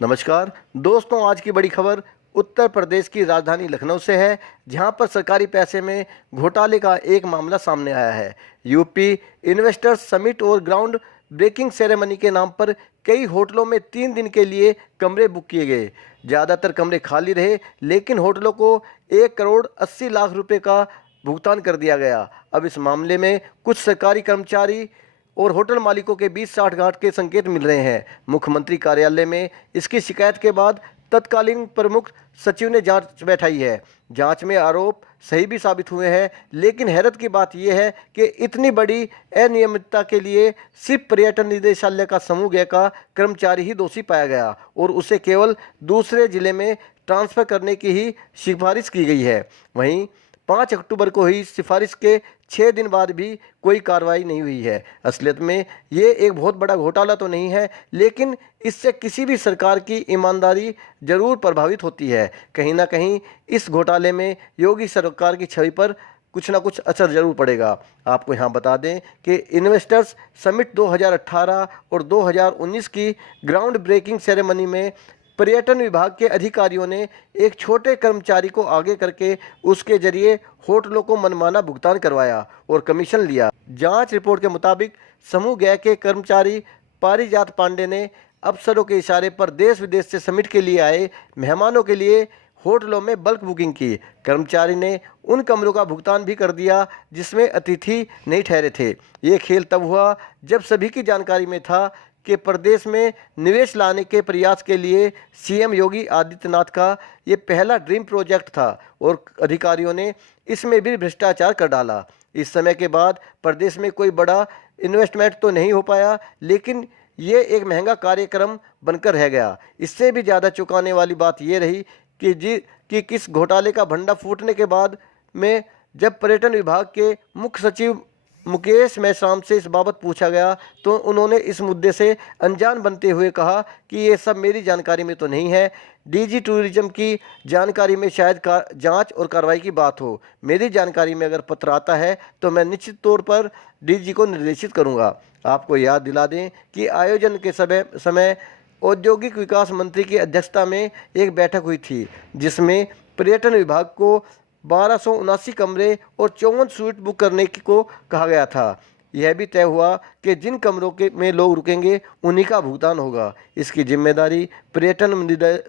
नमस्कार दोस्तों, आज की बड़ी खबर उत्तर प्रदेश की राजधानी लखनऊ से है, जहां पर सरकारी पैसे में घोटाले का एक मामला सामने आया है। यूपी इन्वेस्टर्स समिट और ग्राउंड ब्रेकिंग सेरेमनी के नाम पर कई होटलों में 3 दिन के लिए कमरे बुक किए गए। ज़्यादातर कमरे खाली रहे, लेकिन होटलों को 1 करोड़ 80 लाख रुपए का भुगतान कर दिया गया। अब इस मामले में कुछ सरकारी कर्मचारी और होटल मालिकों के बीच साठगांठ के संकेत मिल रहे हैं। मुख्यमंत्री कार्यालय में इसकी शिकायत के बाद तत्कालीन प्रमुख सचिव ने जांच बैठाई है। जांच में आरोप सही भी साबित हुए हैं, लेकिन हैरत की बात यह है कि इतनी बड़ी अनियमितता के लिए सिर्फ पर्यटन निदेशालय का समूह ग का कर्मचारी ही दोषी पाया गया और उसे केवल दूसरे जिले में ट्रांसफर करने की ही सिफारिश की गई है। वहीं 5 अक्टूबर को ही सिफारिश के 6 दिन बाद भी कोई कार्रवाई नहीं हुई है। असलियत में ये एक बहुत बड़ा घोटाला तो नहीं है, लेकिन इससे किसी भी सरकार की ईमानदारी जरूर प्रभावित होती है। कहीं ना कहीं इस घोटाले में योगी सरकार की छवि पर कुछ ना कुछ असर जरूर पड़ेगा। आपको यहाँ बता दें कि इन्वेस्टर्स समिट 2018 और 2019 की ग्राउंड ब्रेकिंग सेरेमनी में पर्यटन विभाग के अधिकारियों ने एक छोटे कर्मचारी को आगे करके उसके जरिए होटलों को मनमाना भुगतान करवाया और कमीशन लिया। जांच रिपोर्ट के मुताबिक समूह ग के कर्मचारी पारिजात पांडे ने अफसरों के इशारे पर देश विदेश से समिट के लिए आए मेहमानों के लिए होटलों में बल्क बुकिंग की। कर्मचारी ने उन कमरों का भुगतान भी कर दिया जिसमें अतिथि नहीं ठहरे थे। ये खेल तब हुआ जब सभी की जानकारी में था कि प्रदेश में निवेश लाने के प्रयास के लिए सीएम योगी आदित्यनाथ का ये पहला ड्रीम प्रोजेक्ट था और अधिकारियों ने इसमें भी भ्रष्टाचार कर डाला। इस समय के बाद प्रदेश में कोई बड़ा इन्वेस्टमेंट तो नहीं हो पाया, लेकिन ये एक महंगा कार्यक्रम बनकर रह गया। इससे भी ज़्यादा चौंकाने वाली बात ये रही कि किस घोटाले का भंडा फूटने के बाद में जब पर्यटन विभाग के मुख्य सचिव मुकेश मेश्राम से इस बाबत पूछा गया तो उन्होंने इस मुद्दे से अनजान बनते हुए कहा कि ये सब मेरी जानकारी में तो नहीं है। डीजी टूरिज्म की जानकारी में शायद जांच और कार्रवाई की बात हो। मेरी जानकारी में अगर पत्र आता है तो मैं निश्चित तौर पर डीजी को निर्देशित करूंगा। आपको याद दिला दें कि आयोजन के समय औद्योगिक विकास मंत्री की अध्यक्षता में एक बैठक हुई थी, जिसमें पर्यटन विभाग को 1279 कमरे और 54 स्वीट बुक करने को कहा गया था। यह भी तय हुआ कि जिन कमरों में लोग रुकेंगे उन्हीं का भुगतान होगा। इसकी जिम्मेदारी पर्यटन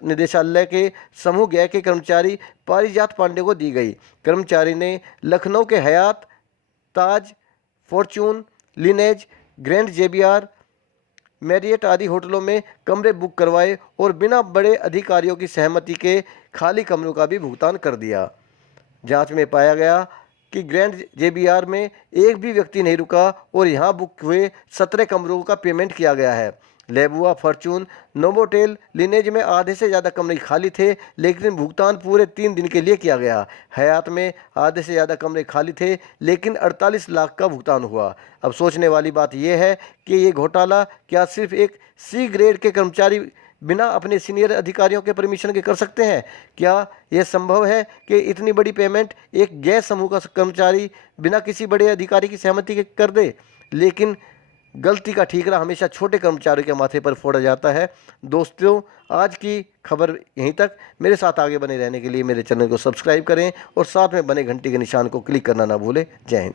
निदेशालय के समूह ग के कर्मचारी पारिजात पांडे को दी गई। कर्मचारी ने लखनऊ के हयात, ताज, फॉर्चून, लिनेज, ग्रैंड जेबियार, मैरियट आदि होटलों में कमरे बुक करवाए और बिना बड़े अधिकारियों की सहमति के खाली कमरों का भी भुगतान कर दिया। जांच में पाया गया कि ग्रैंड जेबीआर में एक भी व्यक्ति नहीं रुका और यहां बुक हुए 17 कमरों का पेमेंट किया गया है। लेबुआ, फॉर्चून, नोवोटेल, लिनेज में आधे से ज़्यादा कमरे खाली थे, लेकिन भुगतान पूरे 3 दिन के लिए किया गया। हयात में आधे से ज़्यादा कमरे खाली थे, लेकिन 48 लाख का भुगतान हुआ। अब सोचने वाली बात यह है कि ये घोटाला क्या सिर्फ एक सी ग्रेड के कर्मचारी बिना अपने सीनियर अधिकारियों के परमिशन के कर सकते हैं? क्या यह संभव है कि इतनी बड़ी पेमेंट एक गैर समूह का कर्मचारी बिना किसी बड़े अधिकारी की सहमति के कर दे? लेकिन गलती का ठीकरा हमेशा छोटे कर्मचारियों के माथे पर फोड़ा जाता है। दोस्तों, आज की खबर यहीं तक। मेरे साथ आगे बने रहने के लिए मेरे चैनल को सब्सक्राइब करें और साथ में बने घंटी के निशान को क्लिक करना ना भूलें। जय हिंद।